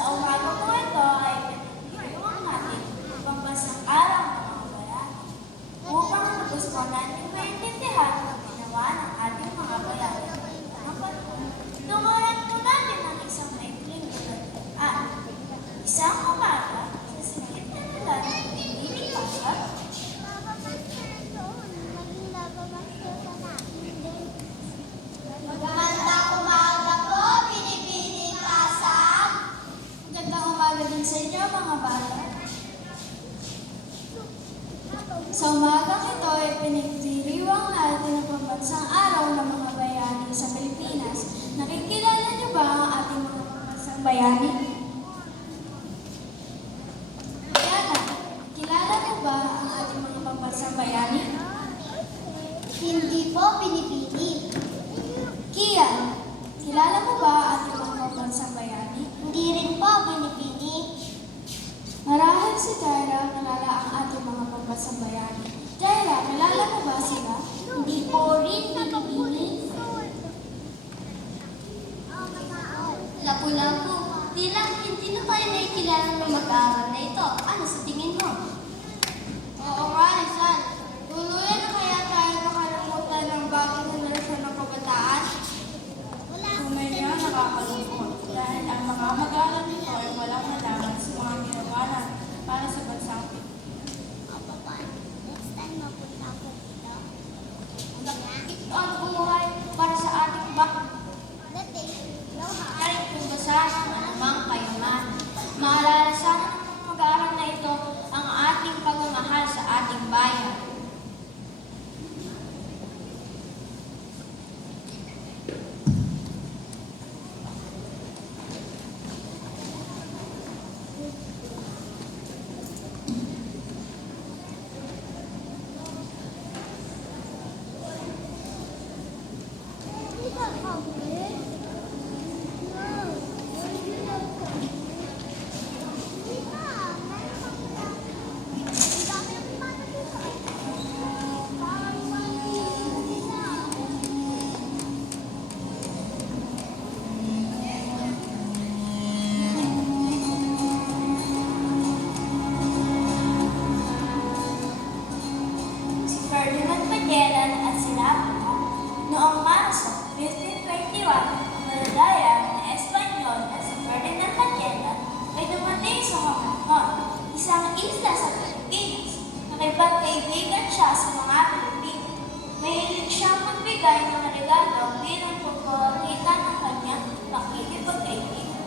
Sa umaga po ito ay pinagdiriwang natin ang pambansang araw ng mga bayani upang lubos po natin maintindihan ang ginawa ng ating mga bayani ng panahon. Tunguhan po natin ang isang maikling at isang umaga sa sikip na ulan ng piniling pasok. Magandang umaga po, Pinipining Pasang. Magandang umaga din sa inyo mga bata. Sa umagang ito ay pinagdiriwang natin ang pambansang araw ng mga bayani sa Pilipinas. Nakikilala niyo ba ang ating mga pambansang bayani? Diana, kilala niyo ba ang ating mga pambansang bayani? Hindi po, Pinipini. Kian, kilala mo ba ang ating mga pambansang bayani? Hindi rin po, Pinipini. Marahil si Jaira kilala ang ating mga pambansang bayani. Jaira, kilala mo ba sila? Hindi po rin, Pinipini. Lapu-lapu, hindi na tayo nakikilala ng mag-aaral na ito. Ano sa tingin mo? Oo nga, Rizal. Tuluyan na kaya tayo nakalimutan ng bagong henerasyon ng kabataan? Kumenya nakakalungkot dahil ang mga mag-aaral nito ay walang nalaman sa mga ginawa natin para sa bansang Next time mapunta ako dito. Ito ang buhay para sa ating baka. Ay, kung basahan ang anumang kayamanan. Maalala sana ng mga mag-aaral na ito ang ating pagmamahal sa ating bayan. Ferdinand Magellan at sinabi mo, noong Marso 1521, ang malalayan na Espanyol na si Ferdinand Magellan ay dumating sa Comonfort, isang isla sa Pilipinas. Nakipagkaibigan siya sa mga Pilipino. Mahilig siyang magbigay ng regalo bilang pagpapakita ng kanyang pakikipagkaibigan.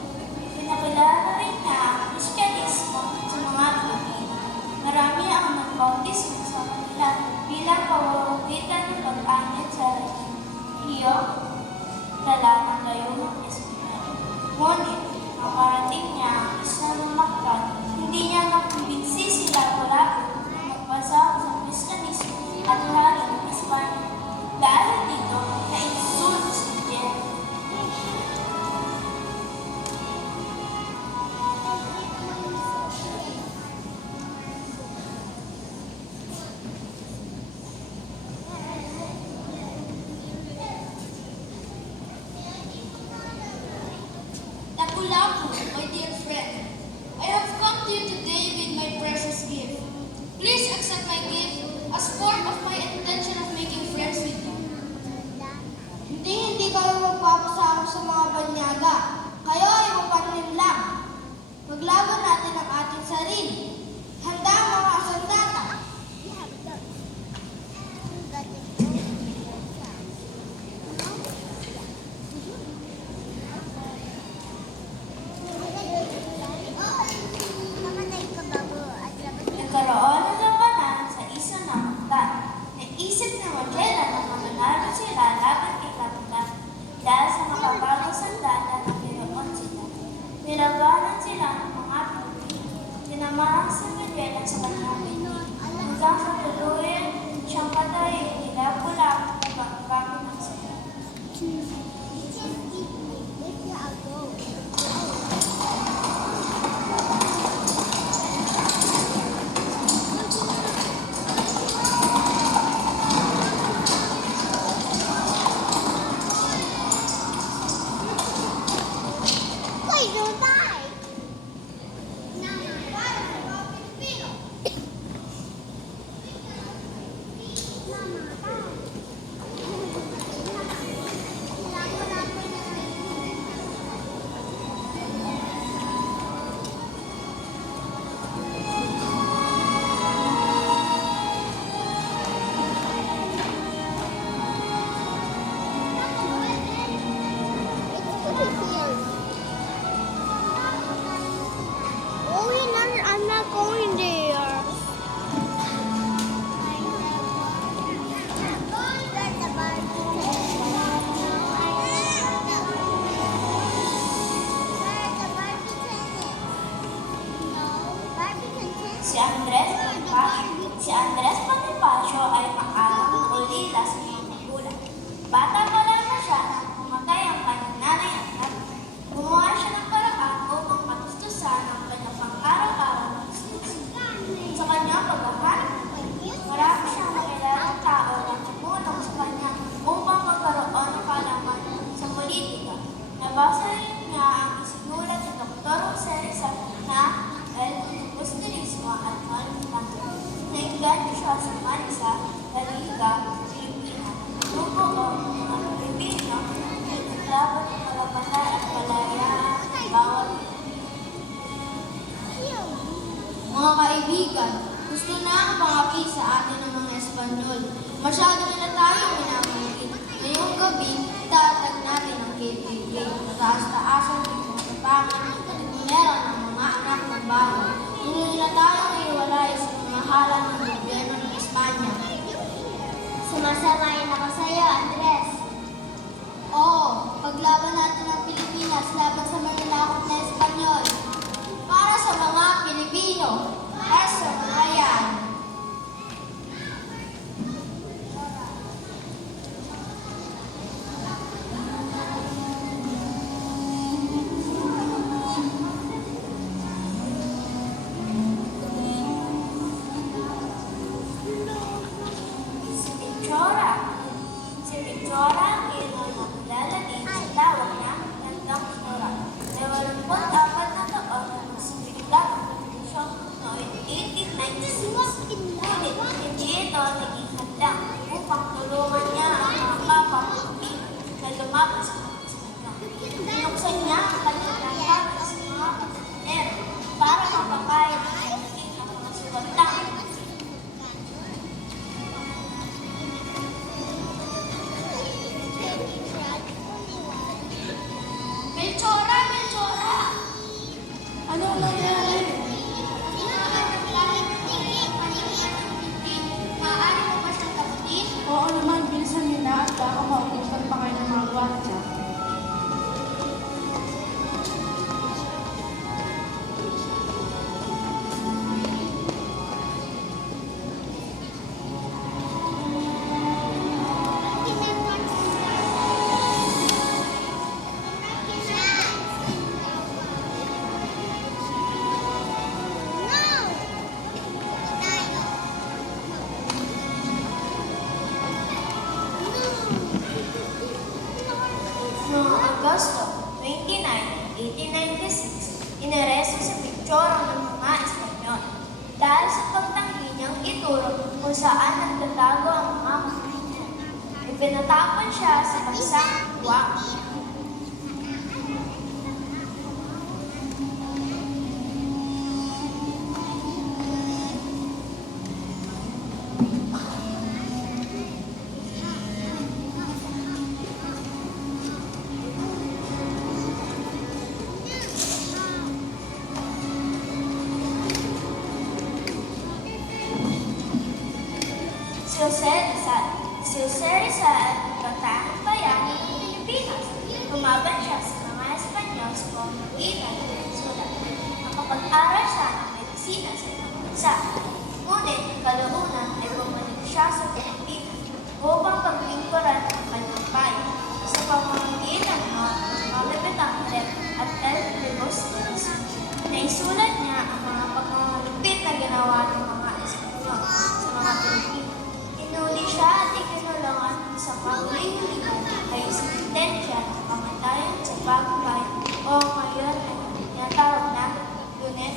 Pinakilala rin niya ang Kristyanismo sa mga Pilipino. Marami ang nagbautismo sa kanila bilang pamamagitan ng pag-anit sa Rio, dala ng gayumang Espanyol. Ngunit, makarating niya ang isang maktan, hindi niya nakumbinsi sila Lapu-Lapu na magbasa sa Kristyanismo at lalo ng Espanya. Dahil dito, na-insulto si Magellan. Lapu-Lapu, my dear friend, I have come to you today with my precious gift. Please accept my gift as part of my intention of making friends with you. Hindi kayo magpapasama sa mga banyaga. Kayo ay mapanin lang. Maglaban natin ang ating sarili. Handa ang mga sandata. Nagkaroon ng labanan sa isa ng hagdan. Naisip na Magellan na mananalo sila laban kay Kapitan dahil sa makabagong sandata na mayroon sila. Nilabanan sila ng mga Pilipino. Tinamahan si Magellan sa kanyang pinig. Hanggang sa tuluyan siyang patayin ni Lapu-Lapu na pagkakit ng sila. Wait, don't die! not going there. Si Andres Bonifacio ay maagang ulila sa mga magulang. Bata pa lamang siya nang pumatay ang kanyang nanay at tatay. Gumawa siya ng paraan upang matustusan ang kanyang pang-araw-araw na gustusin. Sa kanyang paghahanap, marami siyang makilalang tao na tumulong sa kanya upang magkaroon ng kaalaman sa politika. Nabasa niya ang isinulat ni Dr. Jose Rizal na El Gustinismo at Malpanto. Nainganyo siya sa Manisa, Laliga, Pilipinas. Grupo o mga Pilipino, naglaban ng kalapatan at kalayaan bawat Mga kaibigan, gusto na ang pangapi sa atin ng mga Espanyol. Masyado na tayong minamaliit. Ngayong gabi, itatag natin ang KPJ. Mataas-taasan ng pagkapangan at itinera ng mga anak ng bahay. Hindi na tayong iwalay sa pamahala ng gobyerno ng Espanya. Sumasamayin ako sa iyo, Andres. Oo, paglaban natin ang Pilipinas laban sa mananakot na Espanyol. Para sa mga Pilipino, para sa mga yan. Si Victoria ang nakilala din sa tawag na Tandang Flora. Na 84 na taon na sumigla ang konstitusyon noong 1896. Ngunit hindi ito naging hadlang upang tulungan niya ang mga kapwa Pilipino na lumaban sa mga Espanyol. Binuksan niya ang kanyang lahat sa mga pasinero para mapakain ang naging ang mga suwatang Melchora! Melchora! Anong nangyari? Maaari mo ba siyang takutin? Oo naman, bilisan niyo na at baka mautusan pa kayo ng mga gwardiya. Noong Agosto 29, 1896, inaresto si Victoria ng mga Espanyol dahil sa pagtanggi niyang ituro kung saan nagtatago ang mga Pilipino. Ipinatapon siya sa bansang Guam. Si Jose Rizal, batang bayani ng Pilipinas. Lumaban siya sa mga Espanyol sa pamamagitan ng Venezuela. Nakapag-aral siya ng medisina sa ibang bansa. Ngunit, kalaunan ay bumalik siya sa Pilipinas upang paglingkuran ang kanyang bayan sa pamamagitan ng Mamipitang Rep at El Rebostes. Naisulat niya ang mga pagmamalupit na ginawa ng mga Espanyol sa mga Pilipino. Inuli siya at ikinulungan sa paghuling-hulingan ay sentensya ng kamatayan sa bagong bayan o ngayon ay tinatawag na Lunes.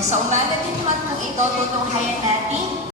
So sa umaga din naman kung ito, tutunghayan natin